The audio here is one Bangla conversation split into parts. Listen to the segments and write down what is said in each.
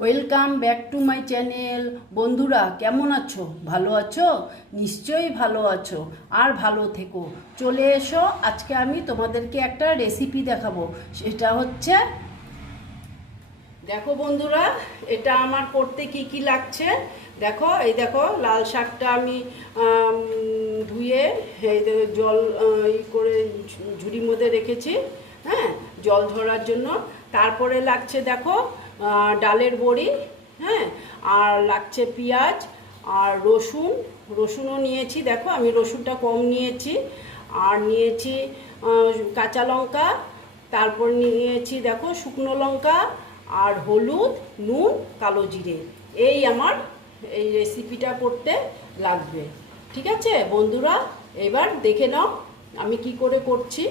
Welcome back to my channel বন্ধুরা, কেমন আছো? ভালো আছো? নিশ্চয়ই ভালো আছো। আর ভালো থেকো। চলে এসো, আজকে আমি তোমাদেরকে একটা রেসিপি দেখাবো। সেটা হচ্ছে, দেখো বন্ধুরা, এটা আমার করতে কি কি লাগছে? দেখো, এই দেখো, লাল শাকটা আমি ধুয়ে, এই জল ই করে ঝুড়ির মধ্যে রেখেছি হ্যাঁ? জল ধরার জন্য। তারপরে লাগছে, দেখো ডালের বড়ি হ্যাঁ আর লাগছে পেঁয়াজ আর রসুন। রসুনও নিয়েছি, দেখো আমি রসুনটা কম নিয়েছি। আর নিয়েছি কাঁচা লঙ্কা, তারপর নিয়েছি, দেখো শুকনো লঙ্কা আর হলুদ, নুন, কালো জিরে। এই আমার, এই রেসিপিটা করতে লাগবে। ঠিক আছে? বন্ধুরা, এবার দেখে নাও আমি কি করে করছি।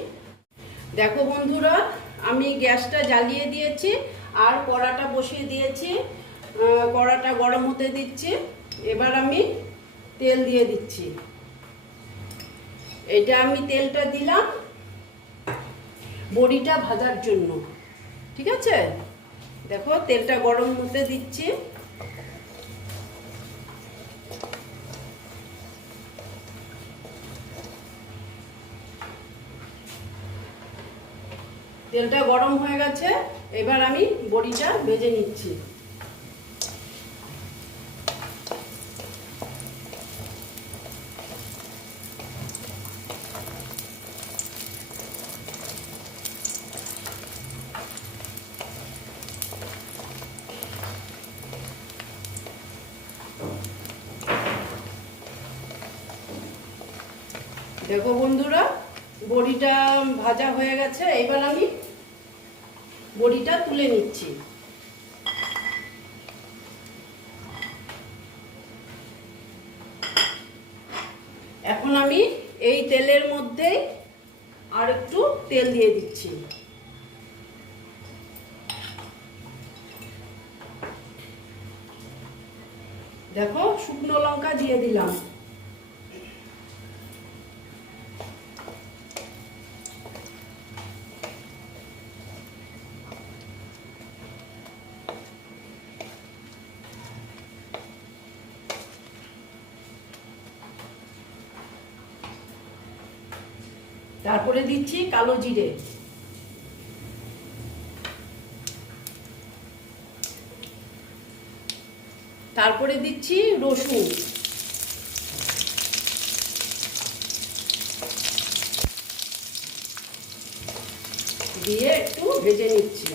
দেখো বন্ধুরা, আমি গ্যাসটা জ্বালিয়ে দিয়েছি। আর কড়াটা বসিয়ে দিয়েছি কড়াটা গরম হতে দিচ্ছি। এবার আমি তেল দিয়ে দিচ্ছি। এটা আমি তেলটা দিলাম বড়িটা ভাজার জন্য। ঠিক আছে? দেখো, তেলটা গরম হতে দিচ্ছি। তেলটা গরম হয়ে গেছে। এবার আমি বড়িটা ভেজে নিচ্ছি। দেখো বন্ধুরা বড়িটা ভাজা হয়ে গেছে। এবার আমি বড়িটা তুলে নিচ্ছি। এখন আমি এই তেলের মধ্যে আর একটু তেল দিয়ে দিচ্ছি। দেখো শুকনো লঙ্কা দিয়ে দিলাম। তারপরে দিচ্ছি কালো জিরে। তারপরে দিচ্ছি রসুন। দিয়ে একটু ভেজে নিচ্ছি।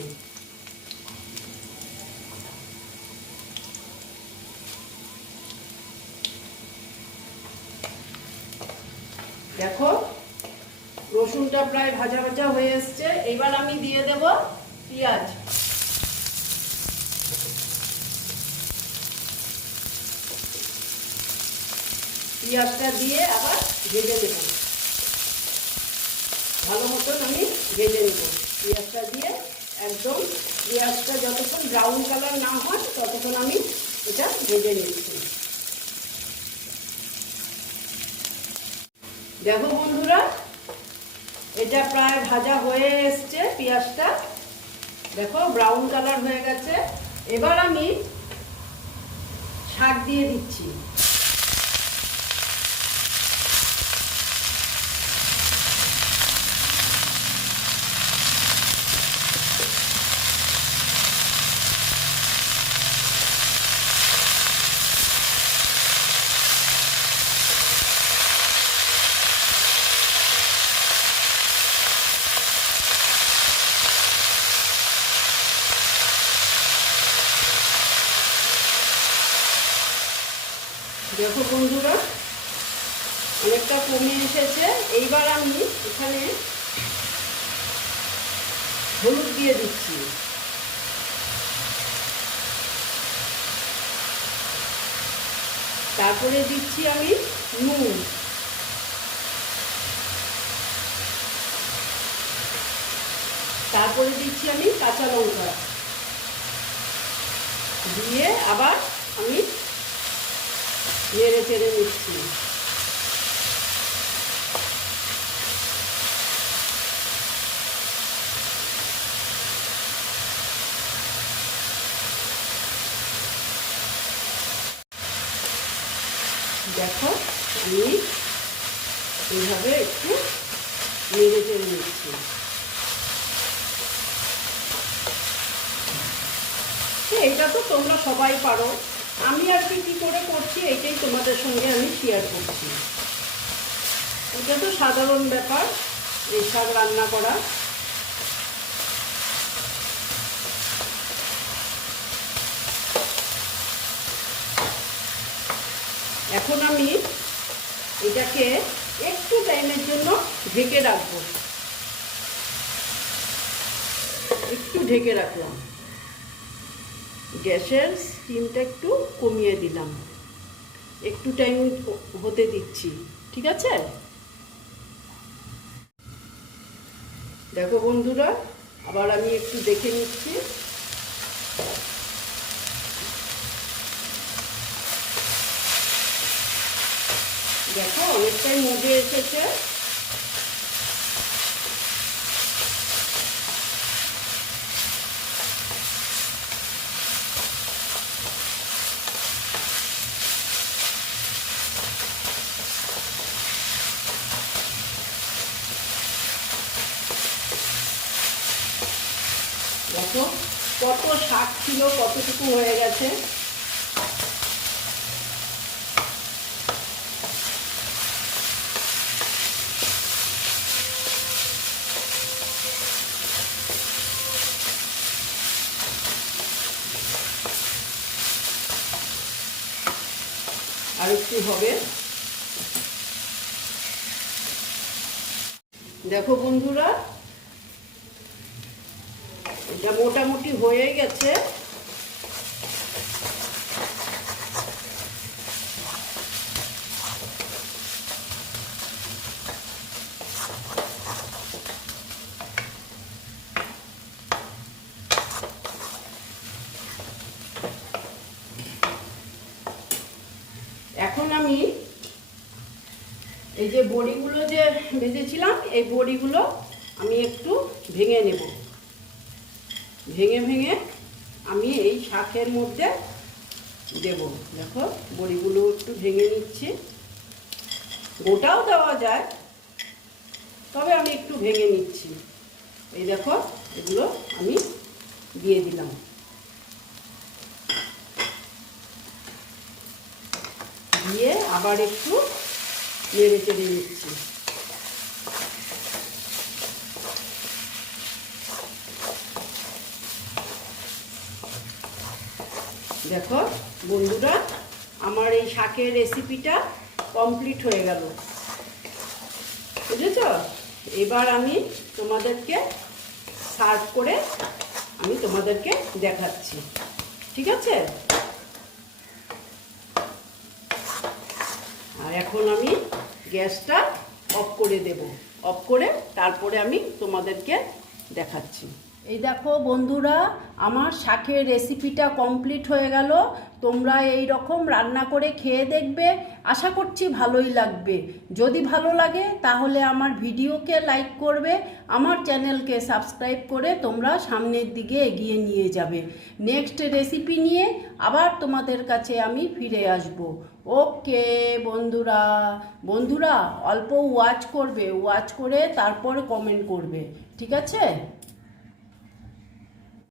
দেখো রসুনটা প্রায় ভাজা ভাজা হয়ে এসছে। এবার আমি দিয়ে দেব পেঁয়াজ। পেঁয়াজটা দিয়ে আবার ভেজে নেব। ভালো মতন আমি ভেজে নেব। পেঁয়াজটা দিয়ে একদম পেঁয়াজটা যতক্ষণ ব্রাউন কালার না হয়, ততক্ষণ আমি এটা ভেজে নিচ্ছি। দেখো বন্ধুরা এটা প্রায় ভাজা হয়ে এসছে পেঁয়াজটা। দেখো ব্রাউন কালার হয়ে গেছে। এবার আমি শাক দিয়ে দিচ্ছি। দেখো বন্ধুরা, অনেকটা কমে এসেছে। এইবার আমি এখানে হলুদ দিয়ে দিচ্ছি। তারপরে দিচ্ছি আমি নুন। তারপরে দিচ্ছি আমি কাঁচা লঙ্কা। দিয়ে আবার আমি নেড়ে চেড়ে নিচ্ছি। দেখো, আমি এইভাবে একটু নেড়ে চেড়ে নিচ্ছি। হ্যাঁ, এটা তো তোমরা সবাই পারো। আমি আর কি কী করে করছি এইটাই তোমাদের সঙ্গে আমি শেয়ার করছি। এটা তো সাধারণ ব্যাপার, এই শাক রান্না করা। এখন আমি এটাকে একটু টাইমের জন্য ঢেকে রাখব। একটু ঢেকে রাখলাম। গ্যাসের স্টিমটা একটু কমিয়ে দিলাম। একটু টাইম হতে দিচ্ছি, ঠিক আছে? দেখো বন্ধুরা, আবার আমি একটু দেখে নিচ্ছি। দেখো, অনেকটাই মজে এসেছে। দেখো কত শাক ছিল কতটুকু হয়ে গেছে। আর একটু হবে। দেখো বন্ধুরা এটা মোটামুটি হয়ে গেছে। এখন আমি এই যে বড়িগুলো যে ভেজেছিলাম, এই বড়িগুলো আমি একটু ভেঙে নেব। ভেঙে ভেঙে আমি এই শাকের মধ্যে দেব। দেখো, বড়িগুলো একটু ভেঙে নিচ্ছি। গোটাও দেওয়া যায়, তবে আমি একটু ভেঙে নিচ্ছি। এই দেখো, এগুলো আমি দিয়ে দিলাম। দিয়ে আবার একটু নেড়ে চেড়ে নিচ্ছি। দেখো, বন্ধুরা, আমার এই শাকের রেসিপিটা কমপ্লিট হয়ে গেল। বুঝেছ? এবার আমি তোমাদেরকে সার্ভ করে আমি তোমাদেরকে দেখাচ্ছি। ঠিক আছে? আর এখন আমি গ্যাসটা অফ করে দেব। অফ করে তারপরে আমি তোমাদেরকে দেখাচ্ছি। এই দেখো বন্ধুরা, আমার শাকের রেসিপিটা কমপ্লিট হয়ে গেল। তোমরা এই রকম রান্না করে খেয়ে দেখবে। আশা করছি ভালোই লাগবে। যদি ভালো লাগে, তাহলে আমার ভিডিওকে লাইক করবে, আমার চ্যানেলকে সাবস্ক্রাইব করে তোমরা সামনের দিকে এগিয়ে নিয়ে যাবে। নেক্সট রেসিপি নিয়ে আবার তোমাদের কাছে আমি ফিরে আসব। ওকে বন্ধুরা। বন্ধুরা, অল্প ওয়াচ করবে ওয়াচ করে তারপর কমেন্ট করবে। ঠিক আছে?